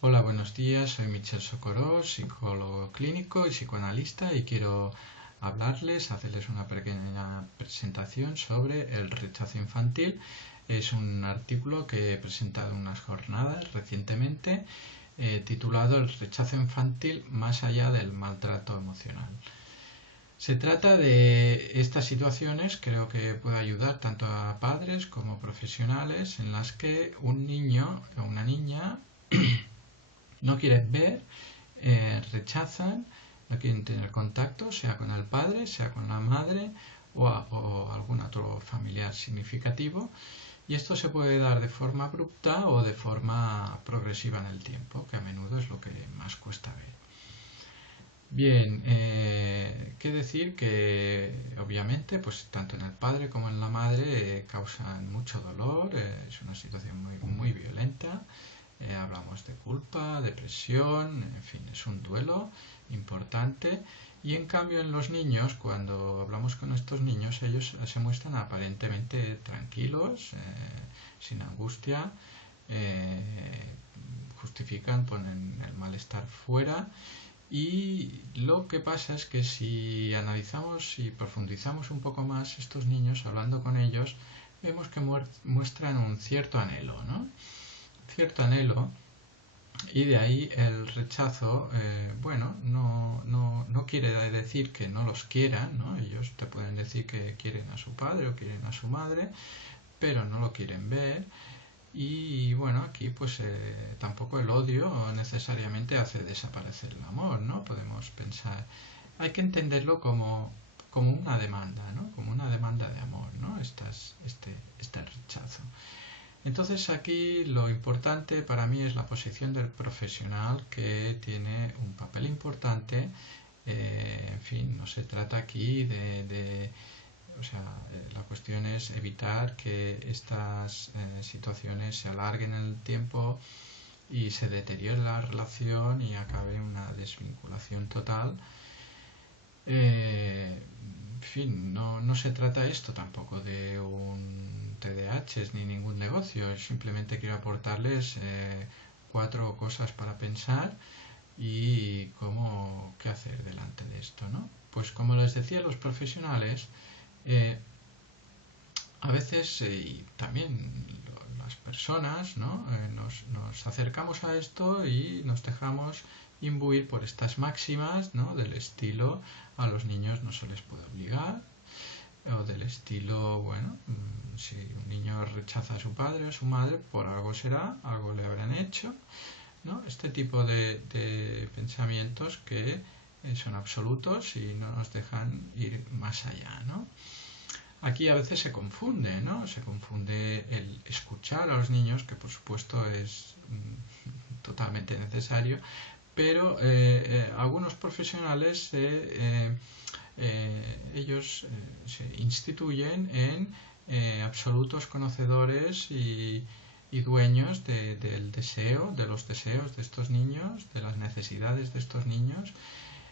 Hola, buenos días. Soy Michel Socorro, psicólogo clínico y psicoanalista, y quiero hacerles una pequeña presentación sobre el rechazo infantil. Es un artículo que he presentado en unas jornadas recientemente, titulado El rechazo infantil más allá del maltrato emocional. Se trata de estas situaciones, creo que puede ayudar tanto a padres como profesionales, en las que un niño o una niña no quieren ver, rechazan, no quieren tener contacto, sea con el padre, sea con la madre o algún otro familiar significativo, y esto se puede dar de forma abrupta o de forma progresiva en el tiempo, que a menudo es lo que más cuesta ver. Bien, qué decir que obviamente pues tanto en el padre como en la madre causan mucho dolor, es una situación muy violenta. Hablamos de culpa, depresión, en fin, es un duelo importante. Y en cambio en los niños, cuando hablamos con estos niños, ellos se muestran aparentemente tranquilos, sin angustia, justifican, ponen el malestar fuera. Y lo que pasa es que si analizamos y profundizamos un poco más estos niños, hablando con ellos, vemos que muestran un cierto anhelo, ¿no? Cierto anhelo, y de ahí el rechazo. Bueno, no quiere decir que no los quieran, ¿no? Ellos te pueden decir que quieren a su padre o quieren a su madre, pero no lo quieren ver. Y bueno, aquí pues tampoco el odio necesariamente hace desaparecer el amor, ¿no? Podemos pensar, hay que entenderlo como una demanda, ¿no? Como una demanda de amor, ¿no? Este rechazo. Entonces aquí lo importante para mí es la posición del profesional, que tiene un papel importante. En fin, no se trata aquí o sea, la cuestión es evitar que estas situaciones se alarguen en el tiempo y se deteriore la relación y acabe una desvinculación total. En fin, no se trata esto tampoco de un TDAH ni ningún negocio. Simplemente quiero aportarles cuatro cosas para pensar y qué hacer delante de esto, ¿no? Pues como les decía, los profesionales eh, a veces, y también las personas, ¿no? Nos acercamos a esto y nos dejamos imbuir por estas máximas, ¿no? Del estilo, a los niños no se les puede obligar, o del estilo, bueno, si un niño rechaza a su padre o a su madre, por algo será, algo le habrán hecho, ¿no? Este tipo de pensamientos que son absolutos y no nos dejan ir más allá, ¿no? Aquí a veces se confunde, ¿no? Se confunde el escuchar a los niños, que por supuesto es totalmente necesario, pero algunos profesionales ellos se instituyen en absolutos conocedores y dueños del deseo, de los deseos de estos niños, de las necesidades de estos niños,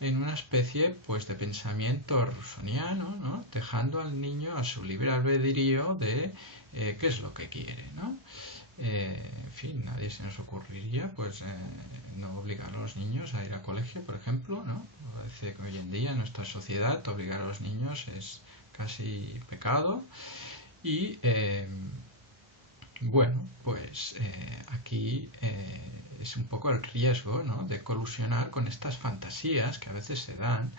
en una especie pues de pensamiento rusoniano, ¿no? Dejando al niño a su libre albedrío de qué es lo que quiere, ¿no? En fin, nadie se nos ocurriría pues no obligar a los niños a ir a colegio, por ejemplo, ¿no? Parece que hoy en día en nuestra sociedad obligar a los niños es casi pecado. Y bueno, pues aquí es un poco el riesgo, ¿no? De colusionar con estas fantasías que a veces se dan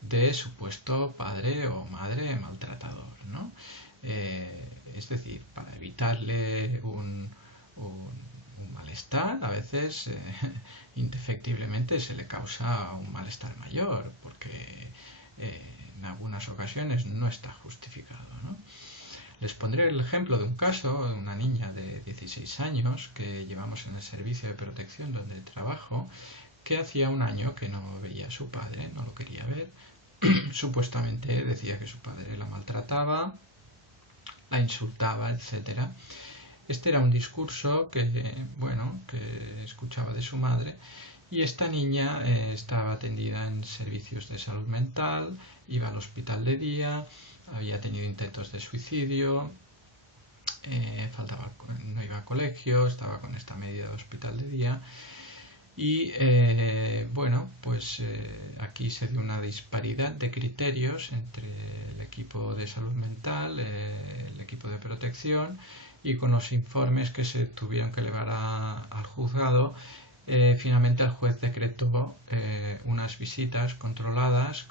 de supuesto padre o madre maltratador, ¿no? Es decir, para evitarle un malestar, a veces indefectiblemente se le causa un malestar mayor, porque en algunas ocasiones no está justificado, ¿no? Les pondré el ejemplo de un caso de una niña de 16 años que llevamos en el servicio de protección donde trabajo, que hacía un año que no veía a su padre, no lo quería ver. Supuestamente decía que su padre la maltrataba, la insultaba, etcétera. Este era un discurso que escuchaba de su madre, y esta niña estaba atendida en servicios de salud mental, iba al hospital de día, había tenido intentos de suicidio, no iba a colegio, estaba con esta medida de hospital de día. Y bueno, pues aquí se dio una disparidad de criterios entre el equipo de salud mental, el equipo de protección, y con los informes que se tuvieron que elevar al juzgado, finalmente el juez decretó unas visitas controladas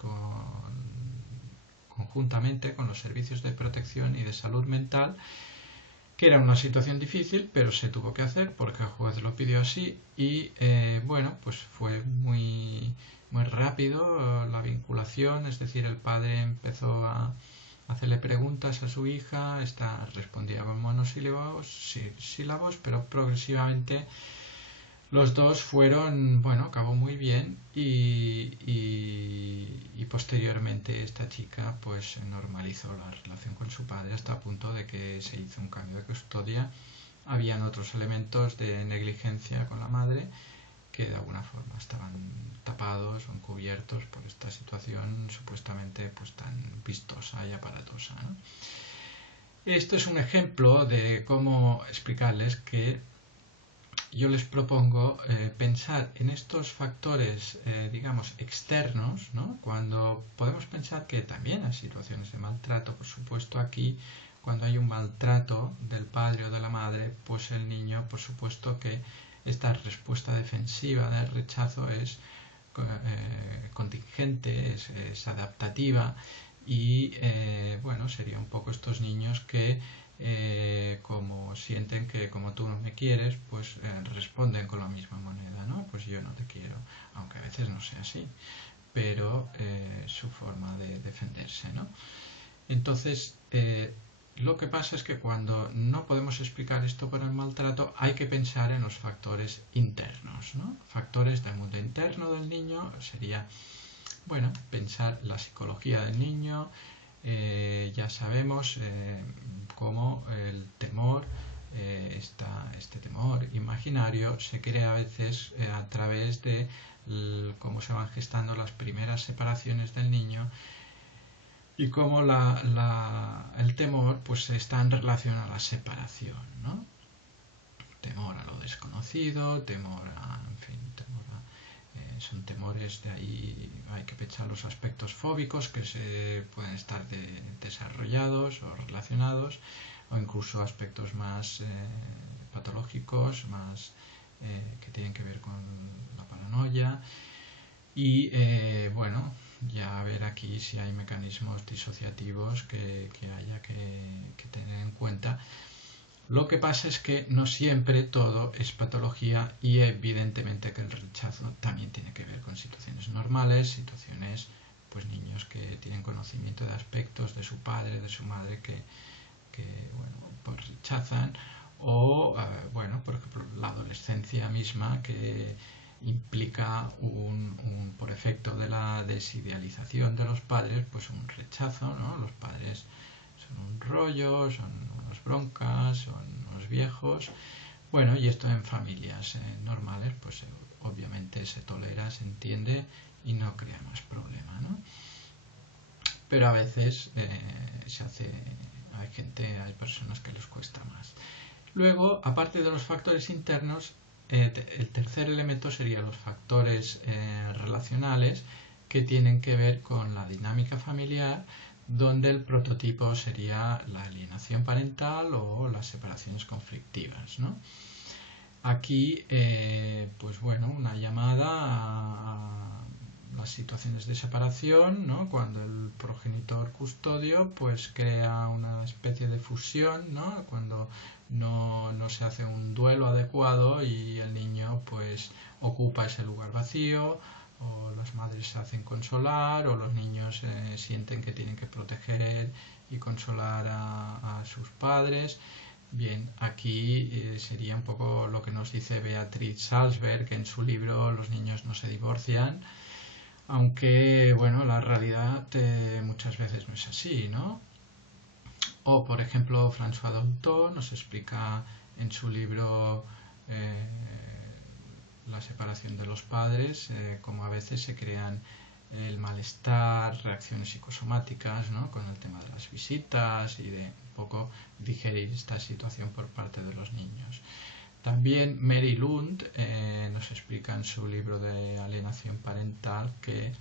conjuntamente con los servicios de protección y de salud mental, que era una situación difícil, pero se tuvo que hacer porque el juez lo pidió así. Y bueno, pues fue muy rápido la vinculación, es decir, el padre empezó a hacerle preguntas a su hija, esta respondía con monosílabos, pero progresivamente los dos fueron, bueno, acabó muy bien, y posteriormente esta chica pues normalizó la relación con su padre hasta el punto de que se hizo un cambio de custodia. Habían otros elementos de negligencia con la madre que de alguna forma estaban tapados o encubiertos por esta situación supuestamente pues tan vistosa y aparatosa, ¿no? Esto es un ejemplo de cómo explicarles que yo les propongo pensar en estos factores, digamos, externos, ¿no? Cuando podemos pensar que también hay situaciones de maltrato, por supuesto aquí, cuando hay un maltrato del padre o de la madre, pues el niño, por supuesto que esta respuesta defensiva del rechazo es contingente, es adaptativa, y bueno, sería un poco estos niños que como sienten que como tú no me quieres, pues responden con la misma moneda, ¿no? Pues yo no te quiero, aunque a veces no sea así, pero su forma de defenderse, ¿no? Entonces, lo que pasa es que cuando no podemos explicar esto por el maltrato, hay que pensar en los factores internos, ¿no? Factores del mundo interno del niño sería, bueno, pensar la psicología del niño. Ya sabemos cómo el temor, este temor imaginario, se crea a veces a través de cómo se van gestando las primeras separaciones del niño, y cómo el temor pues está en relación a la separación, ¿no? Temor a lo desconocido, temor a, en fin, son temores, de ahí hay que pensar los aspectos fóbicos que se pueden estar desarrollados o relacionados, o incluso aspectos más patológicos, más que tienen que ver con la paranoia. Y bueno, ya ver aquí si hay mecanismos disociativos que haya que tener en cuenta. Lo que pasa es que no siempre todo es patología, y evidentemente que el rechazo también tiene que ver con situaciones normales, situaciones, pues niños que tienen conocimiento de aspectos de su padre, de su madre que bueno, pues rechazan, o bueno, por ejemplo, la adolescencia misma que implica por efecto de la desidealización de los padres, pues un rechazo, ¿no? Los padres son un rollo, son unas broncas, son unos viejos. Bueno, y esto en familias normales, pues obviamente se tolera, se entiende y no crea más problema, ¿no? Pero a veces hay personas que les cuesta más. Luego, aparte de los factores internos, el tercer elemento serían los factores relacionales, que tienen que ver con la dinámica familiar, donde el prototipo sería la alienación parental o las separaciones conflictivas, ¿no? Aquí, pues bueno, una llamada a las situaciones de separación, ¿no? Cuando el progenitor custodio pues crea una especie de fusión, ¿no? Cuando no se hace un duelo adecuado y el niño pues ocupa ese lugar vacío, o las madres se hacen consolar, o los niños sienten que tienen que proteger y consolar a sus padres. Bien, aquí sería un poco lo que nos dice Beatriz Salzberg en su libro Los niños no se divorcian, aunque bueno, la realidad muchas veces no es así, ¿no? O por ejemplo, François Dolto nos explica en su libro La separación de los padres, cómo a veces se crean el malestar, reacciones psicosomáticas, ¿no? Con el tema de las visitas y de un poco digerir esta situación por parte de los niños. También Mary Lund nos explica en su libro de alienación parental que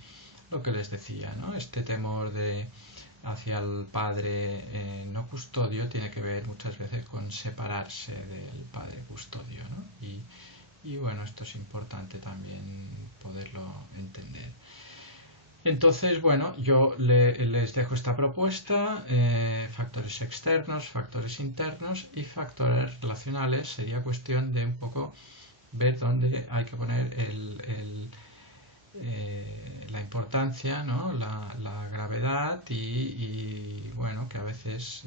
lo que les decía, ¿no? Este temor hacia el padre no custodio tiene que ver muchas veces con separarse del padre custodio, ¿no? Y bueno, esto es importante también poderlo entender. Entonces, bueno, yo les dejo esta propuesta, factores externos, factores internos y factores relacionales. Sería cuestión de un poco ver dónde hay que poner la importancia, ¿no? la gravedad bueno, que a veces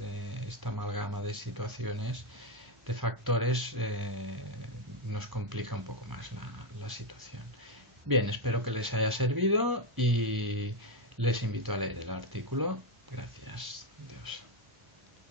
esta amalgama de situaciones, de factores, nos complica un poco más la situación. Bien, espero que les haya servido y les invito a leer el artículo. Gracias. Adiós.